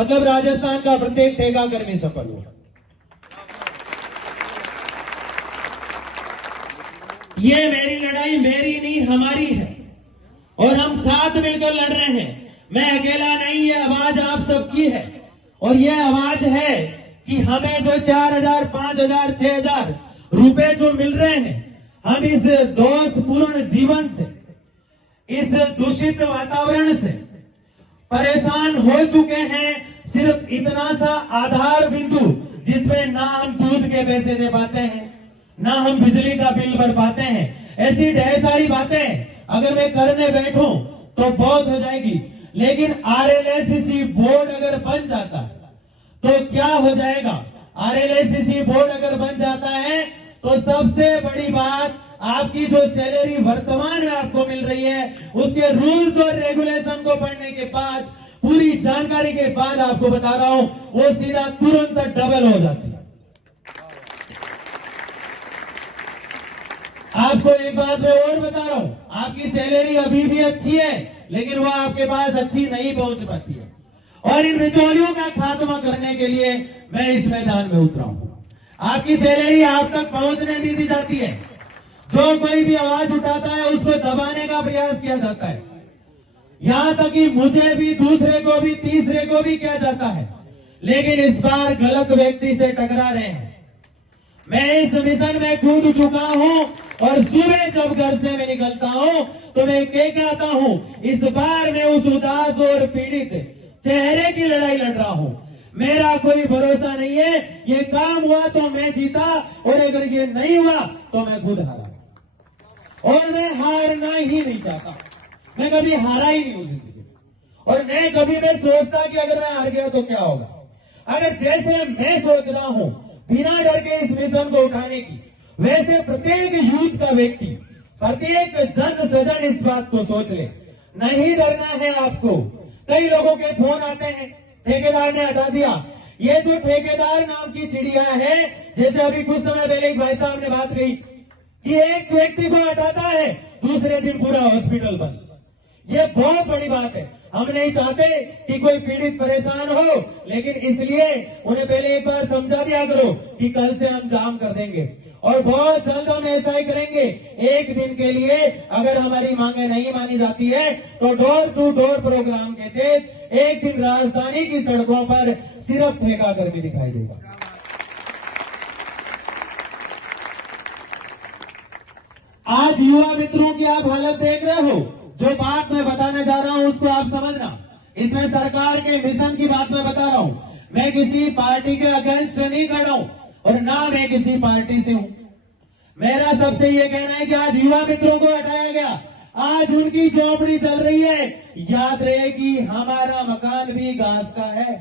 मतलब राजस्थान का प्रत्येक ठेका कर्मी सफल हुआ। ये मेरी लड़ाई मेरी नहीं हमारी है और हम साथ मिलकर लड़ रहे हैं। मैं अकेला नहीं, ये आवाज आप सबकी है और ये आवाज है कि हमें जो 4,000, 5,000, 6,000 रुपए जो मिल रहे हैं, हम इस दोषपूर्ण जीवन से, इस दूषित वातावरण से परेशान हो चुके हैं। सिर्फ इतना सा आधार बिंदु जिसमें ना हम दूध के पैसे दे पाते हैं, ना हम बिजली का बिल भर पाते हैं, ऐसी ढेर सारी बातें अगर मैं करने बैठूं तो बहुत हो जाएगी। लेकिन RLSCC बोर्ड अगर बन जाता है तो क्या हो जाएगा? RLSCC बोर्ड अगर बन जाता है तो सबसे बड़ी बात, आपकी जो सैलरी वर्तमान में आपको मिल रही है उसके रूल्स और रेगुलेशन को पढ़ने के बाद, पूरी जानकारी के बाद आपको बता रहा हूं, वो सीधा तुरंत डबल हो जाती है। आपको एक बात मैं और बता रहा हूं, आपकी सैलरी अभी भी अच्छी है लेकिन वह आपके पास अच्छी नहीं पहुंच पाती है। और इन बिचौलियों का खात्मा करने के लिए मैं इस मैदान में उतरा हूं। आपकी सैलरी आप तक पहुंचने नहीं दी जाती है। जो कोई भी आवाज उठाता है उसको दबाने का प्रयास किया जाता है। यहां तक कि मुझे भी, दूसरे को भी, तीसरे को भी किया जाता है। लेकिन इस बार गलत व्यक्ति से टकरा रहे हैं। मैं इस मिशन में कूद चुका हूं और सुबह जब घर से मैं निकलता हूं तो मैं कह आता हूं, इस बार मैं उस उदास और पीड़ित चेहरे की लड़ाई लड़ रहा हूं। मेरा कोई भरोसा नहीं है। ये काम हुआ तो मैं जीता और अगर ये नहीं हुआ तो मैं खुद हारा। और मैं हारना ही नहीं चाहता। मैं कभी हारा ही नहीं हूं जिंदगी में। और मैं कभी मैं सोचता कि अगर मैं हार गया तो क्या होगा। अगर जैसे मैं सोच रहा हूं बिना डर के इस मिशन को उठाने की, वैसे प्रत्येक यूथ का व्यक्ति, प्रत्येक जन सजन इस बात को सोच ले। नहीं डरना है आपको। कई लोगों के फोन आते हैं, ठेकेदार ने हटा दिया। ये जो ठेकेदार नाम की चिड़िया है, जैसे अभी कुछ समय पहले एक भाई साहब ने बात कही कि एक व्यक्ति को हटाता है, दूसरे दिन पूरा हॉस्पिटल बंद। ये बहुत बड़ी बात है। हम नहीं चाहते कि कोई पीड़ित परेशान हो, लेकिन इसलिए उन्हें पहले एक बार समझा दिया करो कि कल से हम जाम कर देंगे और बहुत जल्द हम ऐसा ही करेंगे। एक दिन के लिए अगर हमारी मांगे नहीं मानी जाती है तो डोर टू डोर प्रोग्राम के तहत एक दिन राजधानी की सड़कों पर सिर्फ ठेका कर्मी दिखाई देगा। आज युवा मित्रों की आप हालत देख रहे हो। जो बात मैं बताने जा रहा हूं उसको आप समझना। इसमें सरकार के मिशन की बात मैं बता रहा हूं। मैं किसी पार्टी के अगेंस्ट नहीं कर रहा हूं और ना मैं किसी पार्टी से हूं। मेरा सबसे ये कहना है कि आज युवा मित्रों को हटाया गया, आज उनकी झोपड़ी चल रही है। याद रहे कि हमारा मकान भी घास का है,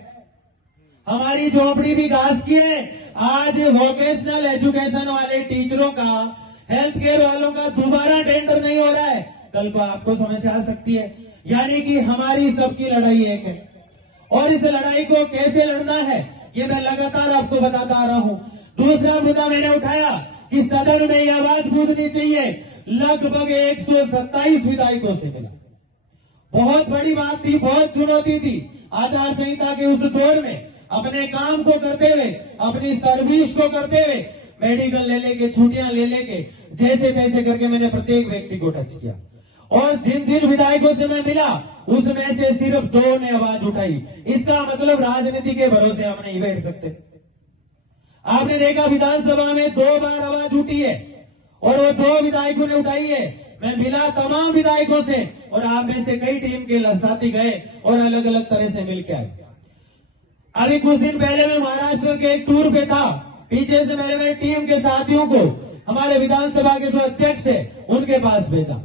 हमारी झोपड़ी भी घास की है। आज वोकेशनल एजुकेशन वाले टीचरों का, हेल्थ केयर वालों का दोबारा टेंडर नहीं हो रहा है। कल को आपको समस्या आ सकती है। यानी कि हमारी सबकी लड़ाई एक है और इस लड़ाई को कैसे लड़ना है ये मैं लगातार आपको बताता आ रहा हूं। दूसरा मुद्दा मैंने उठाया कि सदन में यह आवाज गूंजनी चाहिए। लगभग 127 विधायकों से मिला। बहुत बड़ी बात थी, बहुत चुनौती थी। आचार संहिता के उस दौर में अपने काम को करते हुए, अपनी सर्विस को करते हुए, मेडिकल ले लेके, छुट्टियां ले लेके, जैसे तैसे करके मैंने प्रत्येक व्यक्ति को टच किया। और जिन जिन विधायकों से मैं मिला उसमें से सिर्फ 2 ने आवाज उठाई। इसका मतलब राजनीति के भरोसे हम नहीं बैठ सकते। आपने देखा विधानसभा में 2 बार आवाज उठी है और वो 2 विधायकों ने उठाई है। मैं मिला तमाम विधायकों से और आप में से कई टीम के साथी गए और अलग अलग तरह से मिलकर आए। अभी कुछ दिन पहले मैं महाराष्ट्र के एक टूर पे था। पीछे से मेरे टीम के साथियों को हमारे विधानसभा के जो अध्यक्ष है उनके पास भेजा।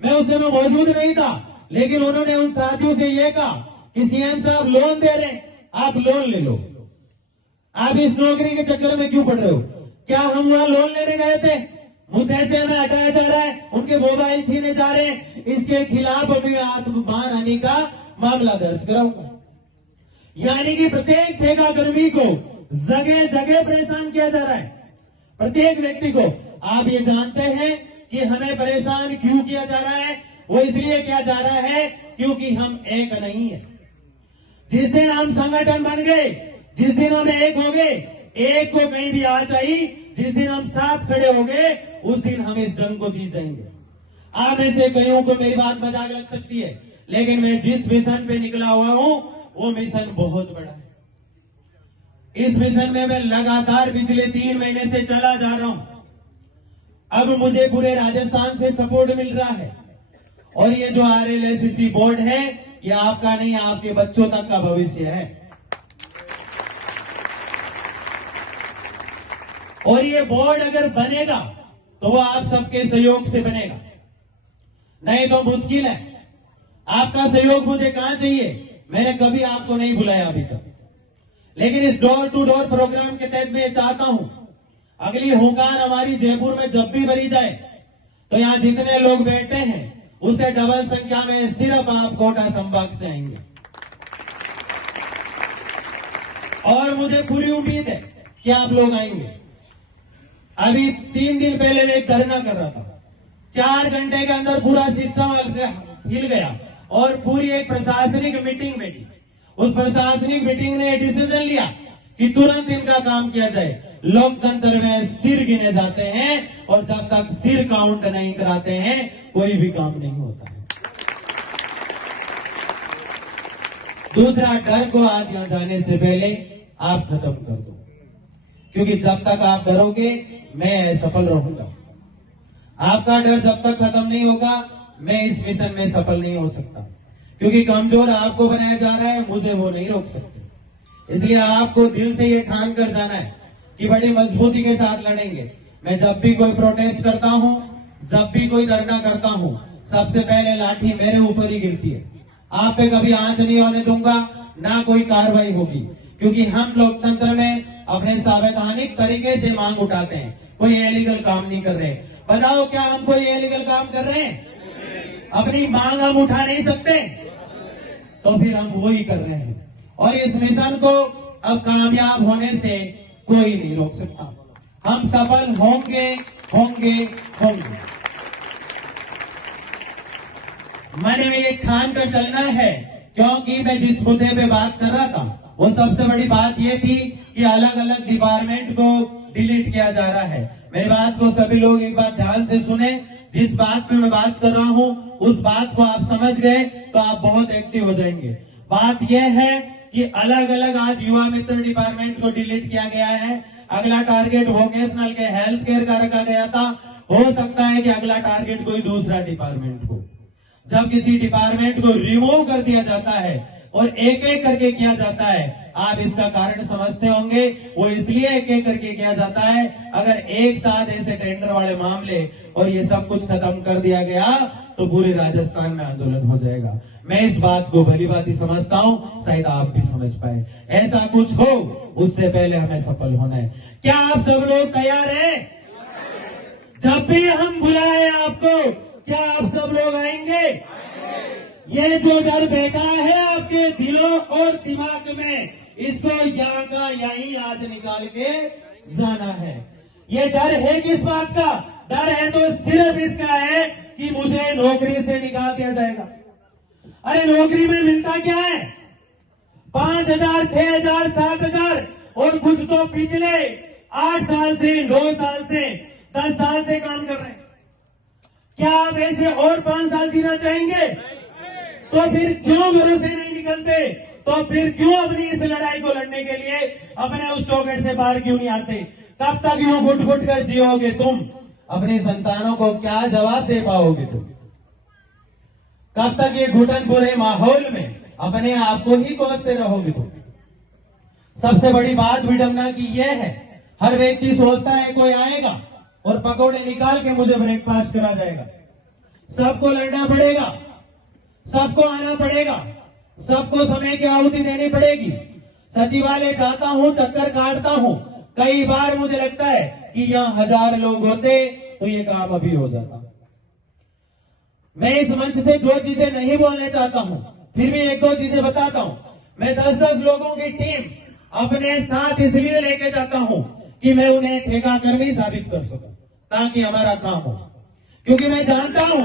मैं उस समय मौजूद नहीं था, लेकिन उन्होंने उन साथियों से यह कहा कि सीएम साहब लोन दे रहे हैं, आप लोन ले लो। आप इस नौकरी के चक्कर में क्यों पड़ रहे हो? क्या हम वहां लोन लेने गए थे? मुद्दे से हमें हटाया जा रहा है, उनके मोबाइल छीने जा रहे हैं। इसके खिलाफ अभी मानहानि का मामला दर्ज कराऊंगा। यानी कि प्रत्येक ठेका कर्मी को जगह जगह परेशान किया जा रहा है, प्रत्येक व्यक्ति को। आप ये जानते हैं कि हमें परेशान क्यों किया जा रहा है? वो इसलिए किया जा रहा है क्योंकि हम एक नहीं है। जिस दिन हम संगठन बन गए, जिस दिन हम एक हो गए, एक को कहीं भी आ चाहिए, जिस दिन हम साथ खड़े हो गए उस दिन हम इस जंग को जीत जाएंगे। आप में से कईयों को मेरी बात मजाक लग सकती है, लेकिन मैं जिस मिशन पे निकला हुआ हूं वो मिशन बहुत बड़ा है। इस मिशन में मैं लगातार पिछले 3 महीने से चला जा रहा हूं। अब मुझे पूरे राजस्थान से सपोर्ट मिल रहा है और ये जो RLSCC बोर्ड है ये आपका नहीं, आपके बच्चों तक का भविष्य है। और ये बोर्ड अगर बनेगा तो वो आप सबके सहयोग से बनेगा, नहीं तो मुश्किल है। आपका सहयोग मुझे कहां चाहिए? मैंने कभी आपको नहीं बुलाया अभी तक, लेकिन इस डोर टू डोर प्रोग्राम के तहत मैं चाहता हूं अगली हुंकार हमारी जयपुर में जब भी भरी जाए तो यहां जितने लोग बैठे हैं उससे डबल संख्या में सिर्फ आप कोटा संभाग से आएंगे। और मुझे पूरी उम्मीद है कि आप लोग आएंगे। अभी 3 दिन पहले मैं एक धरना कर रहा था, 4 घंटे के अंदर पूरा सिस्टम हिल गया और पूरी एक प्रशासनिक मीटिंग बैठी। उस प्रशासनिक मीटिंग ने डिसीजन लिया कि तुरंत इनका काम किया जाए। लोकतंत्र में सिर गिने जाते हैं और जब तक सिर काउंट नहीं कराते हैं कोई भी काम नहीं होता है। दूसरा, डर को आज यहां जाने से पहले आप खत्म कर दो, क्योंकि जब तक आप डरोगे मैं सफल रहूंगा। आपका डर जब तक खत्म नहीं होगा मैं इस मिशन में सफल नहीं हो सकता, क्योंकि कमजोर आपको बनाया जा रहा है, मुझे वो नहीं रोक सकते। इसलिए आपको दिल से ये ठान कर जाना है कि बड़ी मजबूती के साथ लड़ेंगे। मैं जब भी कोई प्रोटेस्ट करता हूं, जब भी कोई धरना करता हूं, सबसे पहले लाठी मेरे ऊपर ही गिरती है। आप पे कभी आंच नहीं होने दूंगा, ना कोई कार्रवाई होगी, क्योंकि हम लोकतंत्र में अपने संवैधानिक तरीके से मांग उठाते हैं, कोई इलीगल काम नहीं कर रहे। बताओ क्या हम कोई इलीगल काम कर रहे हैं? अपनी मांग हम उठा नहीं सकते, तो फिर हम वो ही कर रहे हैं। और इस मिशन को अब कामयाब होने से कोई नहीं रोक सकता। हम सफल होंगे होंगे होंगे। मैंने ये ठान कर चलना है, क्योंकि मैं जिस मुद्दे पे बात कर रहा था वो सबसे बड़ी बात ये थी कि अलग अलग डिपार्टमेंट को डिलीट किया जा रहा है। मेरी बात को सभी लोग एक बार ध्यान से सुने। जिस बात पे मैं बात कर रहा हूं उस बात को आप समझ गए तो आप बहुत एक्टिव हो जाएंगे। बात यह है कि अलग अलग आज युवा मित्र डिपार्टमेंट को डिलीट किया गया है। अगला टारगेट वोकेशनल के हेल्थ केयर का रखा गया था। हो सकता है कि अगला टारगेट कोई दूसरा डिपार्टमेंट हो। जब किसी डिपार्टमेंट को रिमूव कर दिया जाता है और एक एक करके किया जाता है, आप इसका कारण समझते होंगे। वो इसलिए एक एक करके किया जाता है, अगर एक साथ ऐसे टेंडर वाले मामले और ये सब कुछ खत्म कर दिया गया तो पूरे राजस्थान में आंदोलन हो जाएगा। मैं इस बात को भली भांति समझता हूं, शायद आप भी समझ पाए। ऐसा कुछ हो उससे पहले हमें सफल होना है। क्या आप सब लोग तैयार हैं? जब भी हम बुलाए आपको, क्या आप सब लोग आएंगे? ये जो डर बैठा है आपके दिलों और दिमाग में, इसको यहाँ का यहीं आज निकाल के जाना है। ये डर है किस बात का? डर है तो सिर्फ इसका है कि मुझे नौकरी से निकाल दिया जाएगा। अरे नौकरी में मिलता क्या है? 5,000, 6,000, 7,000 और कुछ तो पिछले 8 साल से, 9 साल से, 10 साल से काम कर रहे हैं। क्या आप ऐसे और 5 साल जीना चाहेंगे? तो फिर क्यों घरों से नहीं निकलते? तो फिर क्यों अपनी इस लड़ाई को लड़ने के लिए अपने उस चौखट से बाहर क्यों नहीं आते? कब तक यूं घुट घुट कर जियोगे तुम? अपने संतानों को क्या जवाब दे पाओगे तुम? कब तक ये घुटन पूरे माहौल में अपने आप को ही कोसते रहोगे तुम? सबसे बड़ी बात विडंबना की यह है, हर व्यक्ति सोचता है कोई आएगा और पकौड़े निकाल के मुझे ब्रेकफास्ट करा जाएगा। सबको लड़ना पड़ेगा, सबको आना पड़ेगा, सबको समय की आहुति देनी पड़ेगी। सचिवालय जाता हूं, चक्कर काटता हूं, कई बार मुझे लगता है कि यहां 1000 लोग होते तो ये काम अभी हो जाता। मैं इस मंच से जो चीजें नहीं बोलने चाहता हूं, फिर भी 1-2 चीजें बताता हूं। मैं 10-10 लोगों की टीम अपने साथ इसलिए लेके जाता हूं कि मैं उन्हें ठेका कर भी साबित कर सकूं, ताकि हमारा काम हो। क्योंकि मैं जानता हूं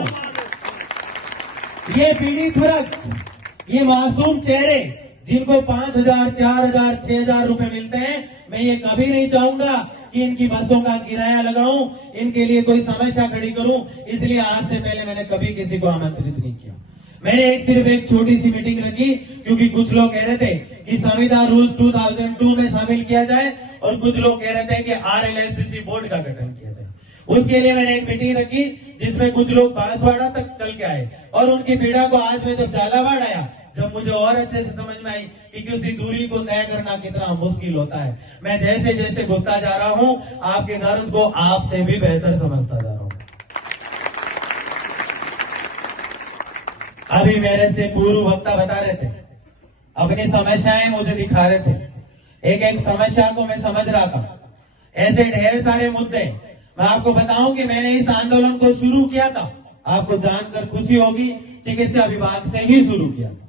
ये पीड़ित वर्ग, ये मासूम चेहरे जिनको 5,000, 4,000, 6,000 रुपए मिलते हैं, मैं ये कभी नहीं चाहूंगा कि इनकी बसों का किराया लगाऊं, इनके लिए कोई समस्या खड़ी करूं। इसलिए आज से पहले मैंने कभी किसी को आमंत्रित नहीं किया। मैंने सिर्फ एक छोटी सी मीटिंग रखी, क्योंकि कुछ लोग कह रहे थे कि संविधान रूल्स 2002 में शामिल किया जाए और कुछ लोग कह रहे थे कि RLSTC बोर्ड का गठन किया जाए। उसके लिए मैंने एक मीटिंग रखी, जिसमें कुछ लोग बांसवाड़ा तक चल के आए और उनकी पीड़ा को आज में जब झालावाड़ आया, जब मुझे और अच्छे से समझ में आई कि उसी दूरी को तय करना कितना मुश्किल होता है। मैं जैसे जैसे घुसता जा रहा हूं, आपके दर्द को आपसे भी बेहतर समझता जा रहा हूं। अभी मेरे से पूर्व वक्ता बता रहे थे, अपनी समस्याएं मुझे दिखा रहे थे, एक एक समस्या को मैं समझ रहा था। ऐसे ढेर सारे मुद्दे। मैं आपको बताऊं कि मैंने इस आंदोलन को शुरू किया था, आपको जानकर खुशी होगी, चिकित्सा विभाग से ही शुरू किया था।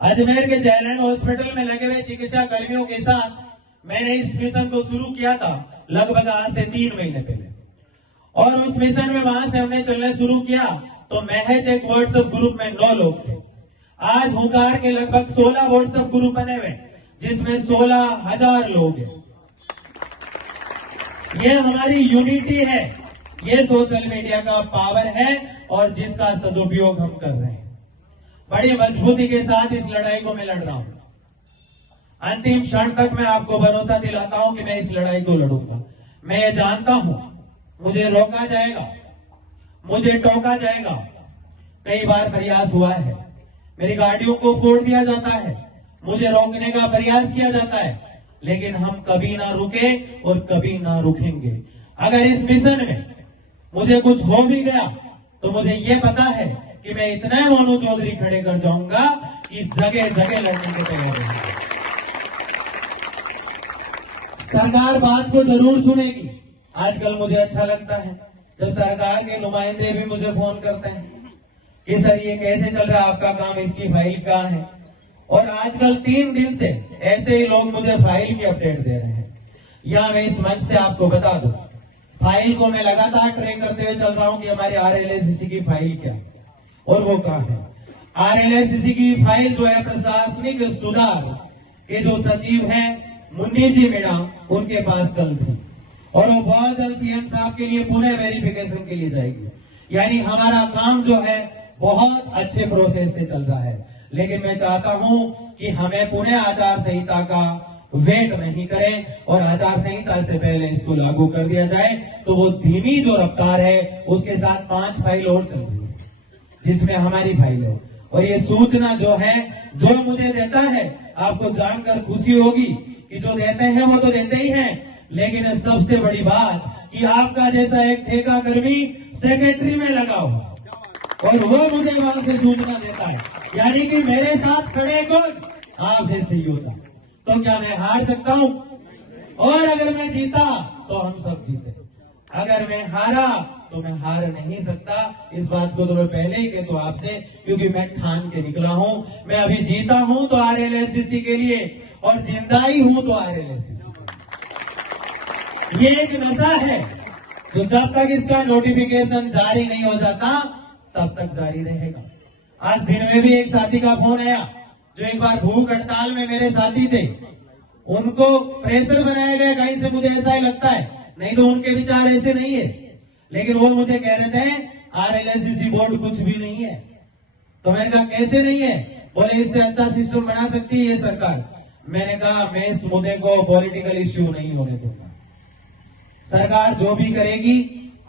अजमेर के जयलैंड हॉस्पिटल में लगे हुए चिकित्सा कर्मियों के साथ मैंने इस मिशन को शुरू किया था, लगभग आज से 3 महीने पहले। और उस मिशन में वहां से हमने चलने शुरू किया तो महज एक व्हाट्सएप ग्रुप में 9 लोग थे। आज हुंकार के लगभग 16 व्हाट्सएप ग्रुप बने हुए, जिसमें 16,000 लोग हैं। ये हमारी यूनिटी है, ये सोशल मीडिया का पावर है और जिसका सदुपयोग हम कर रहे हैं। बड़ी मजबूती के साथ इस लड़ाई को मैं लड़ रहा हूं। अंतिम क्षण तक मैं आपको भरोसा दिलाता हूं कि मैं इस लड़ाई को लड़ूंगा। मैं ये जानता हूं मुझे रोका जाएगा, मुझे टोका जाएगा, कई बार प्रयास हुआ है, मेरी गाड़ियों को फोड़ दिया जाता है, मुझे रोकने का प्रयास किया जाता है, लेकिन हम कभी ना रुके और कभी ना रुकेंगे। अगर इस मिशन में मुझे कुछ हो भी गया तो मुझे ये पता है कि मैं इतना मोनू चौधरी खड़े कर जाऊंगा कि जगह जगह लड़ने के तैयार है। सरकार बात को जरूर सुनेगी। आजकल मुझे अच्छा लगता है जब सरकार के नुमाइंदे भी मुझे फोन करते हैं कि सर ये कैसे चल रहा है आपका काम, इसकी फाइल कहाँ है। और आजकल 3 दिन से ऐसे ही लोग मुझे फाइल की अपडेट दे रहे हैं। या मैं इस मंच से आपको बता दूं, फाइल को मैं लगातार ट्रैक करते हुए चल रहा हूं कि हमारे RLSTC की फाइल क्या है और वो कहाँ है। RLSTC की फाइल जो है प्रशासनिक सुधार के जो सचिव हैं मुन्नी जी मीणा, उनके पास कल थी और वो बहुत जल्द CM साहब के लिए पुनः वेरिफिकेशन के लिए जाएगी। यानी हमारा काम जो है बहुत अच्छे प्रोसेस से चल रहा है। लेकिन मैं चाहता हूं कि हमें पुनः आचार संहिता का वेट नहीं करें और आचार संहिता से पहले इसको लागू कर दिया जाए। तो वो धीमी जो रफ्तार है उसके साथ 5 फाइल और चल रही है, जिसमें हमारी फाइल है। और ये सूचना जो है, जो मुझे देता है, आपको जानकर खुशी होगी कि जो देते हैं वो तो देते ही हैं, लेकिन सबसे बड़ी बात कि आपका जैसा एक ठेका कर्मी सेक्रेटरी में लगा हुआ और वो मुझे वहां से सूचना देता है। यानी कि मेरे साथ खड़े कौन? आप जैसे योद्धा। तो क्या मैं हार सकता हूं? और अगर मैं जीता तो हम सब जीते, अगर मैं हारा तो मैं हार नहीं सकता। इस बात को तो मैं पहले ही कहता हूं आपसे, क्योंकि मैं ठान के निकला हूं। मैं अभी जीता हूं तो RLSTC के लिए और जिंदा ही हूं तो RLSTC के लिए। ये एक नशा है जो जब तक इसका नोटिफिकेशन जारी नहीं हो जाता तब तक जारी रहेगा। आज दिन में भी एक साथी का फोन आया जो एक बार भूख हड़ताल में मेरे साथी थे, उनको प्रेशर बनाया गया कहीं से, मुझे ऐसा ही लगता है, नहीं तो उनके विचार ऐसे नहीं है। लेकिन वो मुझे कह रहे थे RLSTC बोर्ड कुछ भी नहीं है। तो मैंने कहा कैसे नहीं है? बोले इससे अच्छा सिस्टम बना सकती है ये सरकार। मैंने कहा मैं इस मुद्दे को पॉलिटिकल इश्यू नहीं होने दूंगा। सरकार जो भी करेगी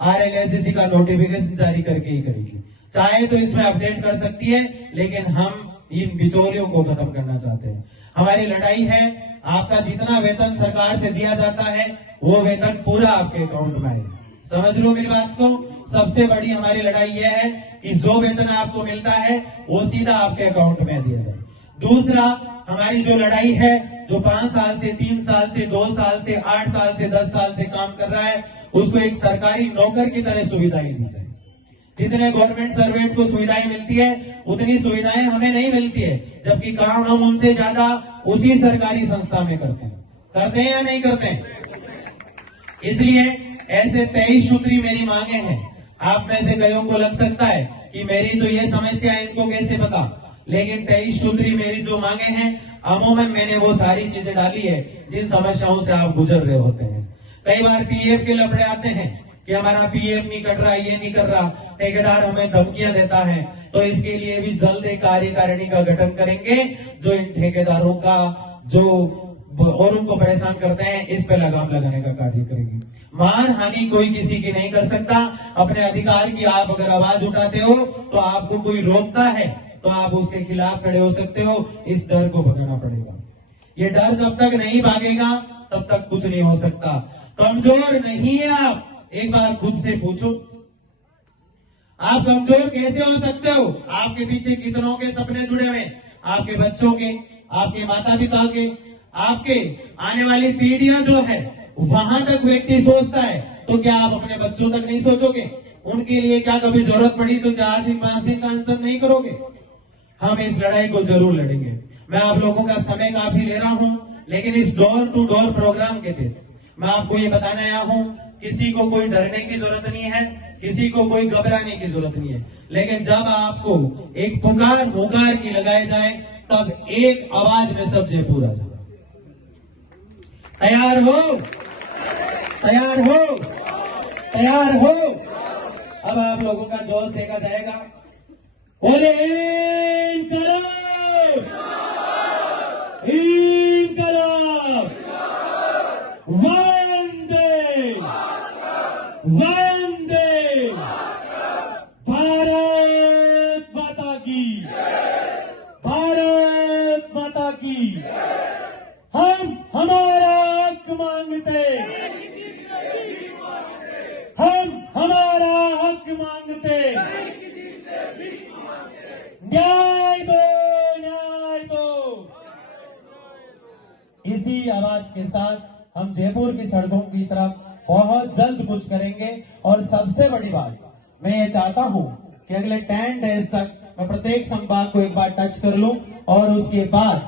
RLSTC का नोटिफिकेशन जारी करके ही करेगी। चाहे तो इसमें अपडेट कर सकती है, लेकिन हम इन बिचौलियों को खत्म करना चाहते हैं। हमारी लड़ाई है, आपका जितना वेतन सरकार से दिया जाता है वो वेतन पूरा आपके अकाउंट में आए। समझ लो मेरी बात को। सबसे बड़ी हमारी लड़ाई यह है कि जो वेतन आपको मिलता है वो सीधा आपके अकाउंट में दिया जाए। दूसरा, हमारी जो लड़ाई है, जो 5 साल से, 3 साल से, 2 साल से, 8 साल से, 10 साल से काम कर रहा है, उसको एक सरकारी नौकर की तरह सुविधाएं दी जाए। जितने गवर्नमेंट सर्वेंट को सुविधाएं मिलती है उतनी सुविधाएं हमें नहीं मिलती है, जबकि काम हम उनसे ज्यादा उसी सरकारी संस्था में करते हैं या नहीं करते हैं? इसलिए ऐसे 23 सूत्री मेरी मांगे हैं। आप में से कईयों को लग सकता है कि मेरी तो ये समस्या है, इनको कैसे पता। लेकिन 23 सूत्री मेरी जो मांगे हैं, अमूमन मैंने वो सारी चीजें डाली है जिन समस्याओं से आप गुजर रहे होते हैं। कई बार पीएफ के लफड़े आते हैं कि हमारा पीएफ नहीं कट रहा, ये नहीं कर रहा, ठेकेदार हमें धमकियां देता है। तो इसके लिए भी जल्द एक कार्यकारिणी का गठन करेंगे जो इन ठेकेदारों का जो और उनको परेशान करते हैं इस पे लगाम लगाने का कार्य करेंगे। मान हानि कोई किसी की नहीं कर सकता। अपने अधिकार की आप अगर आवाज उठाते हो तो आपको कोई रोकता है तो आप उसके खिलाफ खड़े हो सकते हो। इस डर को भगाना पड़ेगा। ये डर जब तक नहीं भागेगा तब तक कुछ नहीं हो सकता। कमजोर नहीं है आप, एक बार खुद से पूछो, आप कमजोर कैसे हो सकते हो? आपके पीछे कितनों के सपने जुड़े हुए, आपके बच्चों के, आपके माता पिता के, आपके आने वाली पीढ़ियां जो है वहां तक व्यक्ति सोचता है, तो क्या आप अपने बच्चों तक नहीं सोचोगे? उनके लिए क्या कभी जरूरत पड़ी तो 4 दिन 5 दिन का आंसर नहीं करोगे? हम इस लड़ाई को जरूर लड़ेंगे। मैं आप लोगों का समय काफी ले रहा हूं, लेकिन इस डोर टू डोर प्रोग्राम के तहत मैं आपको ये बताने आया हूं, किसी को कोई डरने की जरूरत नहीं है, किसी को कोई घबराने की जरूरत नहीं है। लेकिन जब आपको एक पुकार मुकार की लगाई जाए तब एक आवाज में सब जयपुर आ जाए। तैयार हो? तैयार हो? तैयार हो? अब आप लोगों का जोश देखा जाएगा। बोले इनकलाब, इनकलाब, वंदे वंदे भारत माता की, भारत माता की। हम हमारा हक मांगते, हम हमारा हक मांगते, न्याय दो, न्याय दो। इसी आवाज के साथ हम जयपुर की सड़कों की तरफ बहुत जल्द कुछ करेंगे। और सबसे बड़ी बात मैं ये चाहता हूं कि अगले 10 डेज तक मैं प्रत्येक संभाग को एक बार टच कर लूं और उसके बाद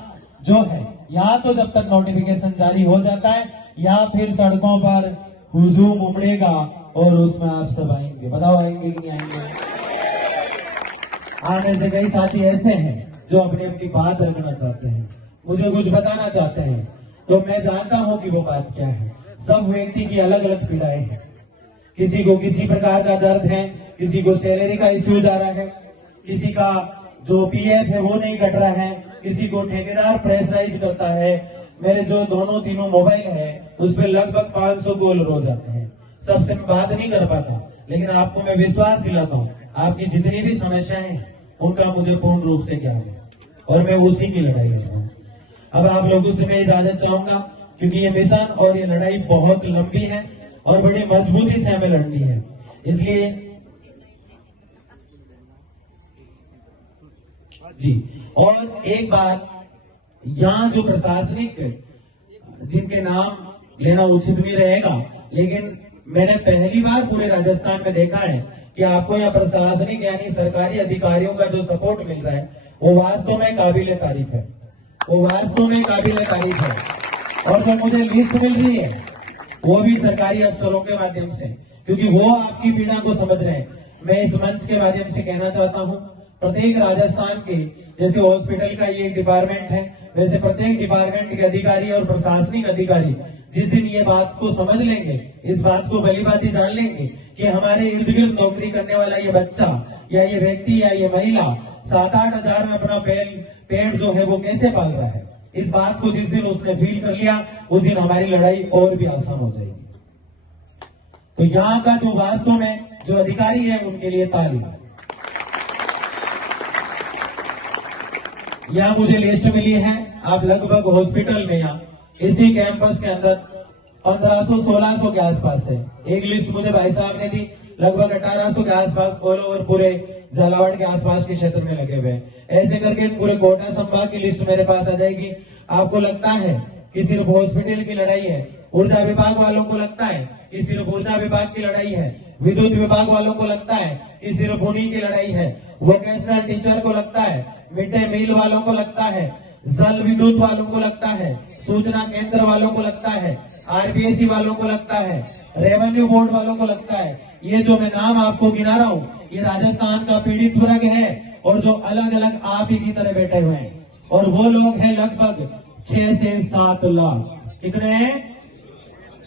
जो है या तो जब तक नोटिफिकेशन जारी हो जाता है या फिर सड़कों पर हुजूम उमड़ेगा और उसमें आप सब आएंगे। बताओ आएंगे कि नहीं आएंगे? आने से कई साथी ऐसे हैं जो अपनी अपनी बात रखना चाहते हैं, मुझे कुछ बताना चाहते हैं, तो मैं जानता हूं कि वो बात क्या है। सब व्यक्ति की अलग अलग पीड़ाएं हैं। किसी को किसी प्रकार का दर्द है, किसी को सैलरी का इश्यू जा रहा है, किसी का जो पीएफ है वो नहीं कट रहा है, किसी को ठेकेदार प्रेशराइज करता है। मेरे जो दोनों तीनों मोबाइल है उस पर लगभग 500 कॉल रोज आते हैं। सबसे मैं बात नहीं कर पाता, लेकिन आपको मैं विश्वास दिलाता हूँ आपकी जितनी भी समस्याएं हैं उनका मुझे पूर्ण रूप से ज्ञान है और मैं उसी की लड़ाई लड़ रहा हूँ। अब आप लोगों से मैं इजाजत चाहूंगा क्योंकि ये मिशन और ये लड़ाई बहुत लंबी है और बड़ी मजबूती से हमें लड़नी है। इसलिए जी, और एक बात, यहाँ जो प्रशासनिक जिनके नाम लेना उचित भी रहेगा, लेकिन मैंने पहली बार पूरे राजस्थान में देखा है कि आपको यहाँ प्रशासनिक यानी सरकारी अधिकारियों का जो सपोर्ट मिल रहा है वो वास्तव में काबिले तारीफ है, वो वास्तव में काबिले तारीफ है। और जो मुझे लिस्ट मिल रही है वो भी सरकारी अफसरों के माध्यम से, क्योंकि वो आपकी पीड़ा को समझ रहे हैं। मैं इस मंच के माध्यम से कहना चाहता हूँ, प्रत्येक राजस्थान के जैसे हॉस्पिटल का ये डिपार्टमेंट है, वैसे प्रत्येक डिपार्टमेंट के अधिकारी और प्रशासनिक अधिकारी जिस दिन ये बात को समझ लेंगे, इस बात को भली भांति जान लेंगे कि हमारे इर्द गिर्द नौकरी करने वाला ये बच्चा या ये व्यक्ति या ये महिला 7-8 हजार में अपना पेट जो है वो कैसे पाल रहा है, इस बात को जिस दिन उसने फील कर लिया उस दिन हमारी लड़ाई और भी आसान हो जाएगी। तो यहाँ का जो वास्तव में जो अधिकारी है उनके लिए ताली। यहाँ मुझे लिस्ट मिली है, आप लगभग हॉस्पिटल में यहाँ इसी कैंपस के अंदर 1500-1600 के आसपास है। एक लिस्ट मुझे भाई साहब ने दी, लगभग 1800 के आसपास ऑल ओवर पूरे झालावाड़ के आसपास के क्षेत्र में लगे हुए हैं। ऐसे करके पूरे कोटा संभाग की लिस्ट मेरे पास आ जाएगी। आपको लगता है कि सिर्फ हॉस्पिटल की लड़ाई है, ऊर्जा विभाग वालों को लगता है कि सिर्फ ऊर्जा विभाग की लड़ाई है, विद्युत विभाग वालों को लगता है कि सिर्फ उन्हीं की लड़ाई है, वोकेशनल टीचर को लगता है, मिड डे मील वालों को लगता है, जल विद्युत वालों को लगता है, सूचना केंद्र वालों को लगता है, आरपीएससी वालों को लगता है, रेवेन्यू बोर्ड वालों को लगता है, ये जो मैं नाम आपको गिना रहा हूँ, ये राजस्थान का पीड़ित वर्ग है और जो अलग अलग आप ही की तरह बैठे हुए हैं, और वो लोग हैं लगभग 6 से 7 लाख। कितने हैं?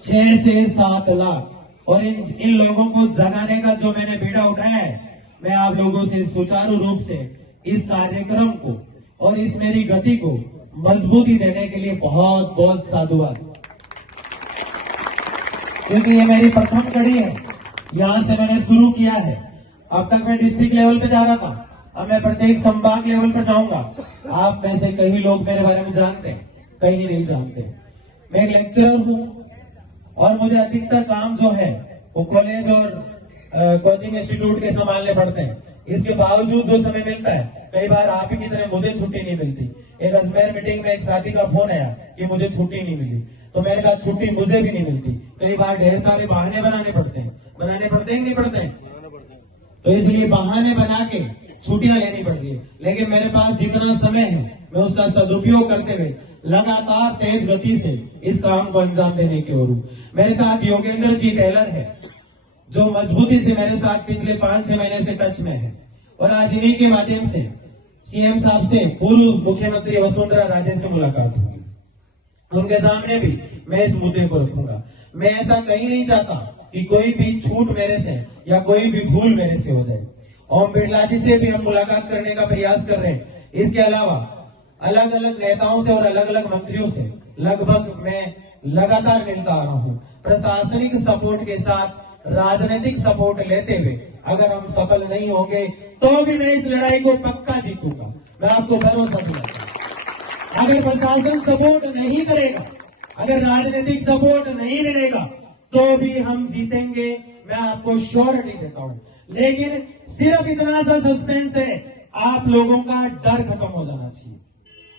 6 से 7 लाख। और इन लोगों को जगाने का जो मैंने बीड़ा उठाया है, मैं आप लोगों से सुचारू रूप से इस कार्यक्रम को और इस मेरी गति को मजबूती देने के लिए बहुत बहुत साधुवाद, क्योंकि ये मेरी प्रथम कड़ी है। यहां से मैंने शुरू किया है। अब तक मैं डिस्ट्रिक्ट लेवल पे जा रहा था, अब मैं प्रत्येक संभाग लेवल पर जाऊंगा। आप में से कई लोग मेरे बारे में जानते हैं, कई नहीं जानते। मैं एक लेक्चरर हूं और मुझे अधिकतर काम जो है वो कॉलेज और कोचिंग इंस्टीट्यूट के संभालने पड़ते हैं। इसके बावजूद जो समय मिलता है, कई बार आप ही की तरह मुझे छुट्टी नहीं मिलती। एक अजमेर मीटिंग में एक साथी का फोन आया कि मुझे छुट्टी नहीं मिली, तो मैंने कहा छुट्टी मुझे भी नहीं मिलती। कई बार ढेर सारे बहाने बनाने पड़ते हैं कि नहीं पड़ते हैं? तो इसलिए बहाने बना के छुट्टियां लेनी पड़ रही है। लेकिन मेरे पास जितना समय है, मैं उसका सदुपयोग करते हुए लगातार तेज गति से इस काम को अंजाम देने की ओर हूं। मेरे साथ योगेंद्र जी टेलर है, जो मजबूती से मेरे साथ पिछले 5-6 महीने से टच में है, और आज इन्हीं के माध्यम से सीएम साहब से, पूर्व मुख्यमंत्री वसुंधरा राजे से मुलाकात होगी। उनके सामने भी मैं इस मुद्दे को रखूंगा। मैं ऐसा कहीं नहीं चाहता कि कोई भी छूट मेरे से या कोई भी भूल मेरे से हो जाए। ओम बिरला जी से भी हम मुलाकात करने का प्रयास कर रहे हैं। इसके अलावा अलग अलग नेताओं से और अलग अलग मंत्रियों से लगभग मैं लगातार मिलता आ रहा हूं। प्रशासनिक सपोर्ट के साथ राजनीतिक सपोर्ट लेते हुए अगर हम सफल नहीं होंगे तो भी मैं इस लड़ाई को पक्का जीतूंगा। मैं आपको भरोसा दिलाता हूं। अगर प्रशासन सपोर्ट नहीं करेगा, अगर राजनीतिक सपोर्ट नहीं मिलेगा, तो भी हम जीतेंगे, मैं आपको श्योरिटी देता हूं। लेकिन सिर्फ इतना सा सस्पेंस है, आप लोगों का डर खत्म हो जाना चाहिए।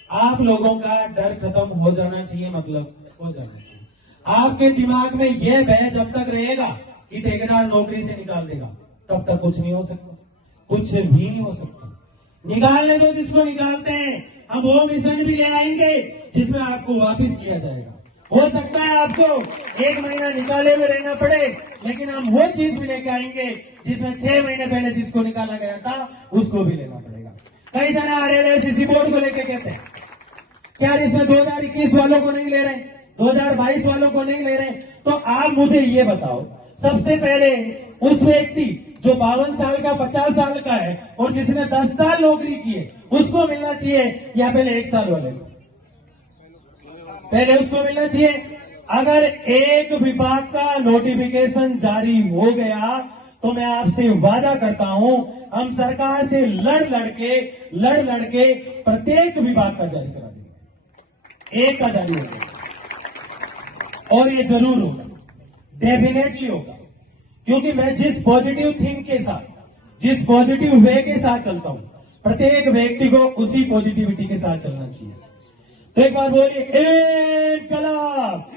आप लोगों का डर खत्म हो जाना चाहिए, मतलब हो जाना चाहिए। आपके दिमाग में यह भय जब तक रहेगा कि ठेकेदार नौकरी से निकाल देगा, तब तक कुछ नहीं हो सकता, कुछ भी नहीं हो सकता। निकालने दो जिसको निकालते हैं, हम वो मिशन भी ले आएंगे जिसमें आपको वापस किया जाएगा। हो सकता है आपको 1 महीना निकाले हुए रहना पड़े, लेकिन हम वो चीज भी लेके आएंगे जिसमें 6 महीने पहले जिसको निकाला गया था उसको भी लेना पड़ेगा। कई जने RLA बोर्ड को लेके कहते हैं, क्या इसमें 2021 वालों को नहीं ले रहे, 2022 वालों को नहीं ले रहे? तो आप मुझे ये बताओ, सबसे पहले उस व्यक्ति जो 52 साल का 50 साल का है और जिसने 10 साल नौकरी की है, उसको मिलना चाहिए या पहले 1 साल वाले को? पहले उसको मिलना चाहिए। अगर एक विभाग का नोटिफिकेशन जारी हो गया तो मैं आपसे वादा करता हूं, हम सरकार से लड़ लड़के प्रत्येक विभाग का जारी करा देंगे। एक का जारी होगा और ये जरूर होगा, डेफिनेटली होगा, क्योंकि मैं जिस पॉजिटिव थिंक के साथ, जिस पॉजिटिव वे के साथ चलता हूं, प्रत्येक व्यक्ति को उसी पॉजिटिविटी के साथ चलना चाहिए। तो एक बार बोलिए, इनकलाब।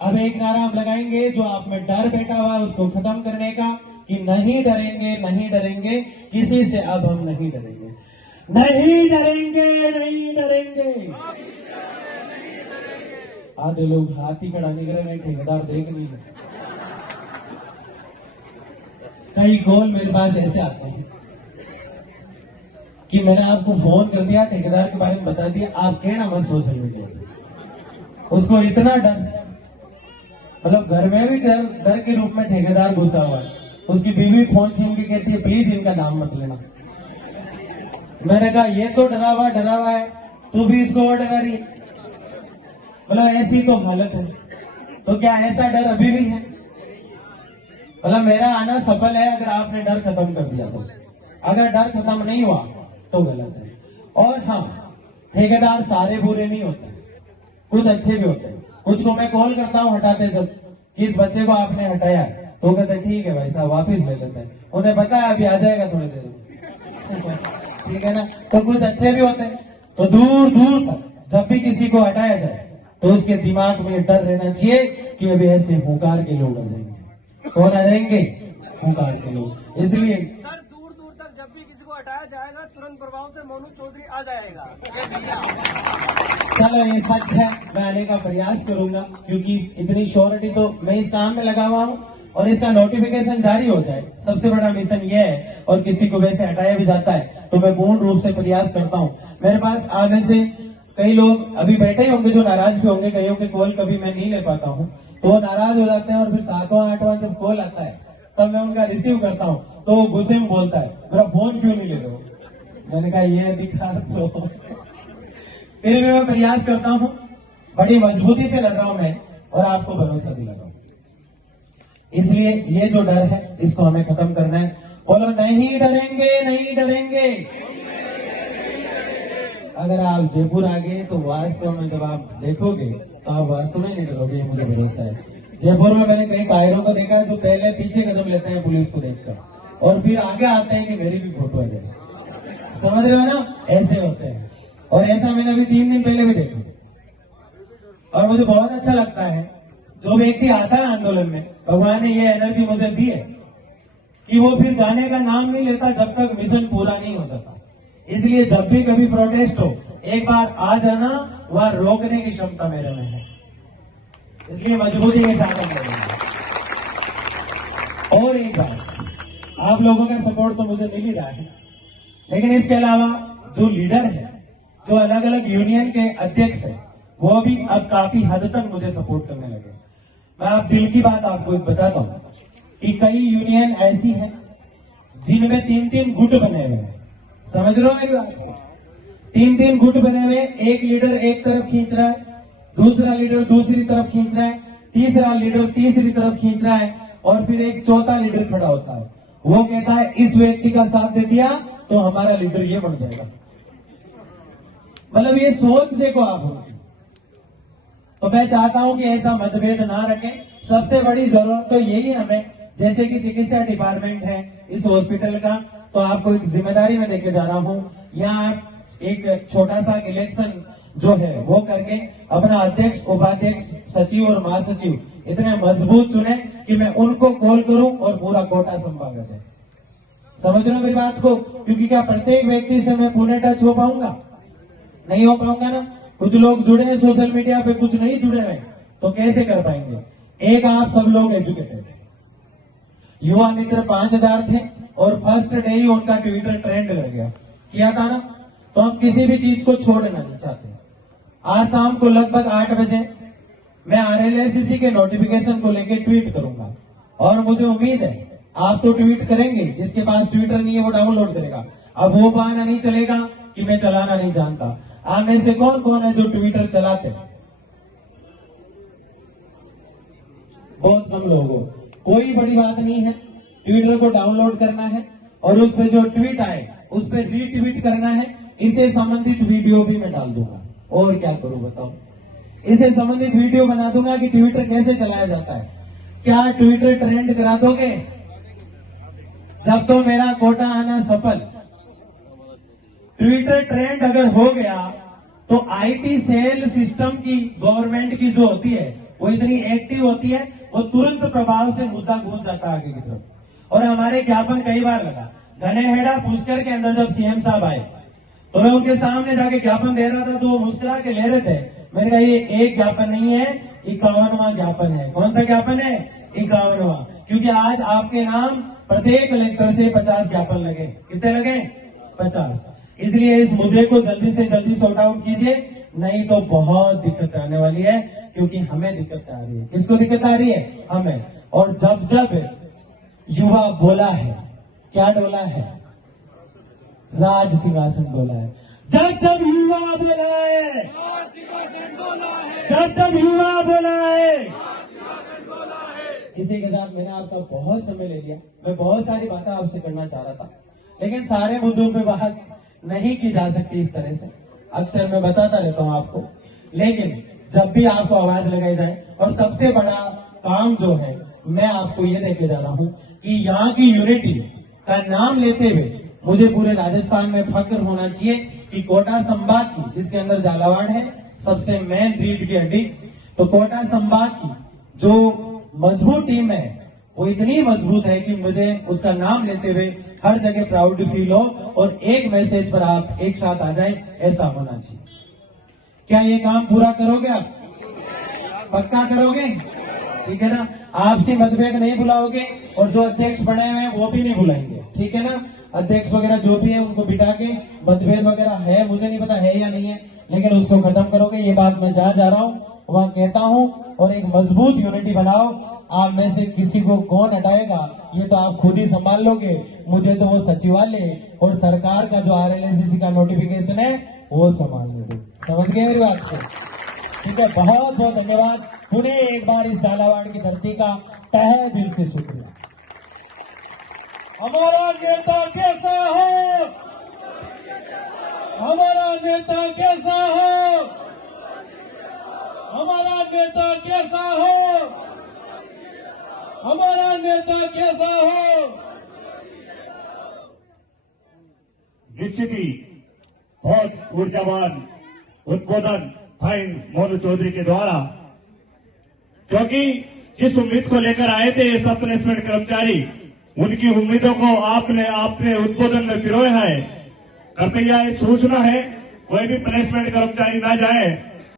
अब एक नारा हम लगाएंगे जो आप में डर बैठा हुआ है उसको खत्म करने का, कि नहीं डरेंगे, नहीं डरेंगे किसी से, अब हम नहीं डरेंगे, नहीं डरेंगे, नहीं डरेंगे। आधे लोग हाथ ही खड़ा निकले, नहीं ठेकेदार देख नहीं रहे। कई कॉल मेरे पास ऐसे आते हैं कि मैंने आपको फोन कर दिया, ठेकेदार के बारे में बता दिया, आप कहना मत सोशल मीडिया पे। उसको इतना डर, मतलब घर में भी डर के रूप में ठेकेदार घुसा हुआ है। उसकी बीवी फोन छीन के कहती है, प्लीज इनका नाम मत लेना। मैंने कहा ये तो डरा हुआ है, तू भी इसको और डरा रही है। मतलब ऐसी तो हालत है। तो क्या ऐसा डर अभी भी है? मतलब मेरा आना सफल है अगर आपने डर खत्म कर दिया तो। अगर डर खत्म नहीं हुआ तो गलत है। और हाँ, ठेकेदार सारे बुरे नहीं होते, कुछ अच्छे भी होते हैं। कुछ को मैं कॉल करता हूँ हटाते जब, कि इस बच्चे को आपने हटाया, तो कहते ठीक है भाई साहब वापिस ले लेते हैं, उन्हें पता है अभी आ जाएगा थोड़ी देर में, ठीक है ना। तो कुछ अच्छे भी होते हैं। तो दूर दूर तक जब भी किसी को हटाया जाए तो उसके दिमाग में डर रहना चाहिए कि अभी ऐसे हुंकार के लोग आ जाएंगे। कौन आ जाएंगे? हुंकार के लोग। इसलिए सर दूर दूर तक जब भी किसी को हटाया जाएगा तुरंत प्रभाव से मोनू चौधरी आ जाएगा। चलो ये सच है, मैं आने का प्रयास करूंगा, क्योंकि इतनी श्योरिटी तो मैं इस काम में लगा हुआ हूँ और इसका नोटिफिकेशन जारी हो जाए, सबसे बड़ा मिशन ये है। और किसी को वैसे हटाया भी जाता है तो मैं पूर्ण रूप से प्रयास करता हूँ। मेरे पास आने से कई लोग अभी बैठे ही होंगे जो नाराज भी होंगे, कईयों के कॉल कभी मैं नहीं ले पाता हूँ तो वो नाराज हो जाते हैं, और फिर 7वां 8वां जब कॉल आता है तब मैं उनका रिसीव करता हूँ तो वो गुस्से में बोलता है, मेरा फोन क्यों नहीं ले रहे हो? मैंने कहा ये अधिकार तो फिर भी मैं प्रयास करता हूँ, बड़ी मजबूती से लड़ रहा हूं मैं और आपको भरोसा दिला रहा हूं। इसलिए ये जो डर है इसको हमें खत्म करना है। बोलो नहीं डरेंगे, नहीं डरेंगे। अगर आप जयपुर आ गए तो वास्तव में जब आप देखोगे तो आप वास्तव में नहीं डरोगे, मुझे भरोसा है। जयपुर में मैंने कई कायरों को देखा जो पहले पीछे कदम लेते हैं पुलिस को देखकर और फिर आगे आते हैं कि मेरी भी फोटो है, समझ रहे हो ना? ऐसे होते हैं। और ऐसा मैंने अभी 3 दिन पहले भी देखा और मुझे बहुत अच्छा लगता है। जो व्यक्ति आता है आंदोलन में, भगवान ने ये एनर्जी मुझे दी है कि वो फिर जाने का नाम नहीं लेता जब तक मिशन पूरा नहीं हो जाता। इसलिए जब भी कभी प्रोटेस्ट हो, एक बार आ जाना, वह रोकने की क्षमता मेरे में है। इसलिए मजबूती के साथ हम लड़ेंगे। और एक बार आप लोगों का सपोर्ट तो मुझे मिल ही रहा है, लेकिन इसके अलावा जो लीडर है, जो अलग अलग यूनियन के अध्यक्ष है, वो भी अब काफी हद तक मुझे सपोर्ट करने लगे। मैं आप दिल की बात आपको एक बताता हूं कि कई यूनियन ऐसी हैं जिनमें 3-3 गुट बने हुए हैं। समझ रहे हो मेरी बात को? 3-3 गुट बने हुए, एक लीडर एक तरफ खींच रहा है, दूसरा लीडर दूसरी तरफ खींच रहा है, तीसरा लीडर तीसरी तरफ खींच रहा है और फिर एक चौथा लीडर खड़ा होता है। वो कहता है इस व्यक्ति का साथ दे दिया तो हमारा लीडर ये बन जाएगा। मतलब ये सोच देखो आप उनकी। तो मैं चाहता हूं कि ऐसा मतभेद ना रखें। सबसे बड़ी जरूरत तो यही हमें, जैसे कि चिकित्सा डिपार्टमेंट है इस हॉस्पिटल का, तो आपको एक जिम्मेदारी में देके जा रहा हूं। यहाँ एक छोटा सा इलेक्शन जो है वो करके अपना अध्यक्ष, उपाध्यक्ष, सचिव और महासचिव इतने मजबूत चुने कि मैं उनको कॉल करूं और पूरा कोटा संभाग है। समझ रहे हो मेरी बात को? क्योंकि क्या प्रत्येक व्यक्ति से मैं पूरे टच हो पाऊंगा? नहीं हो पाऊंगा ना। कुछ लोग जुड़े हैं सोशल मीडिया पे, कुछ नहीं जुड़े हैं, तो कैसे कर पाएंगे? एक आप सब लोग एजुकेटेड है। युवा मित्र 5000 थे और फर्स्ट डे ही उनका ट्विटर ट्रेंड कर गया, किया था ना। तो हम किसी भी चीज को छोड़ना नहीं चाहते। आज शाम को लगभग 8 बजे मैं RLSCC के नोटिफिकेशन को लेकर ट्वीट करूंगा और मुझे उम्मीद है आप तो ट्वीट करेंगे, जिसके पास ट्विटर नहीं है वो डाउनलोड करेगा। अब वो बहाना नहीं चलेगा कि मैं चलाना नहीं जानता। आप में से कौन कौन है जो ट्विटर चलाते हैं? बहुत कम लोगों। कोई बड़ी बात नहीं है, ट्विटर को डाउनलोड करना है और उस पर जो ट्वीट आए उस पर रीट्वीट करना है। इसे संबंधित वीडियो भी मैं डाल दूंगा। और क्या करूं बताओ? इसे संबंधित वीडियो बना दूंगा कि ट्विटर कैसे चलाया जाता है। क्या ट्विटर ट्रेंड करा दोगे? जब तो मेरा कोटा आना सफल। ट्विटर ट्रेंड अगर हो गया तो IT सेल सिस्टम की गवर्नमेंट की जो होती है वो इतनी एक्टिव होती है, वो तुरंत प्रभाव से मुद्दा गूंज जाता है आगे की तरफ। और हमारे ज्ञापन कई बार लगा। घनेहेड़ा पुष्कर के अंदर जब CM साहब आए तो मैं उनके सामने जाके ज्ञापन दे रहा था तो वो मुस्कुरा के ले रहे थे। मैंने कहा ये एक ज्ञापन नहीं है, 51वां ज्ञापन है। कौन सा ज्ञापन है? 51वां। क्योंकि आज आपके नाम प्रत्येक कलेक्टर से 50 ज्ञापन लगे। कितने लगे? 50। इसलिए इस मुद्दे को जल्दी से जल्दी सॉर्ट आउट कीजिए, नहीं तो बहुत दिक्कत आने वाली है। क्योंकि हमें दिक्कत आ रही है। किसको दिक्कत आ रही है? हमें। और जब जब युवा बोला है, क्या डोला है? राज सिंहासन बोला है। जब जब युवा बोला है, जब जब युवा बोला है। इसी के साथ मैंने आपका बहुत समय ले लिया। मैं बहुत सारी बातें आपसे करना चाह रहा था, लेकिन सारे मुद्दों पे बात नहीं की जा सकती इस तरह से। अक्सर मैं बताता रहता हूं आपको, लेकिन जब भी आपको आवाज लगाई जाए। और सबसे बड़ा काम जो है मैं आपको ये देके जा रहा हूं कि यहाँ की यूनिटी का नाम लेते हुए मुझे पूरे राजस्थान में फक्र होना चाहिए कि कोटा संभाग की, जिसके अंदर झालावाड़ है सबसे मेन रीढ़ की हड्डी, तो कोटा संभाग की जो मजबूत टीम है वो इतनी मजबूत है कि मुझे उसका नाम लेते हुए हर जगह प्राउड फील हो और एक मैसेज पर आप एक साथ आ जाएं, ऐसा होना चाहिए। क्या ये काम पूरा करोगे आप? पक्का करोगे? ठीक है ना? आपसी मतभेद नहीं बुलाओगे और जो अध्यक्ष बने हुए हैं वो भी नहीं बुलाएंगे, ठीक है ना। अध्यक्ष वगैरह जो भी है उनको बिठा के, मतभेद वगैरह है मुझे नहीं पता है या नहीं है, लेकिन उसको खत्म करोगे, ये बात मैं जहां जा रहा हूँ वहां कहता हूँ। और एक मजबूत यूनिटी बनाओ। आप में से किसी को कौन हटाएगा ये तो आप खुद ही संभाल लोगे। मुझे तो वो सचिवालय और सरकार का जो RLSC का नोटिफिकेशन है वो संभालने दो। समझ गए मेरी बात को? ठीक है, बहुत बहुत धन्यवाद। पुणे एक बार इस झालावाड़ की धरती का तहे दिल से शुक्रिया। हमारा नेता कैसा हो, हमारा नेता कैसा हो, हमारा नेता कैसा हो, हमारा नेता कैसा हो। निश्चित ही बहुत ऊर्जावान उद्बोधन भाई मोनू चौधरी के द्वारा, क्योंकि जिस उम्मीद को लेकर आए थे ये सब प्लेसमेंट कर्मचारी, उनकी उम्मीदों को आपने उद्बोधन में पिरोया है। कृपया ये सूचना है, कोई भी प्लेसमेंट कर्मचारी ना जाए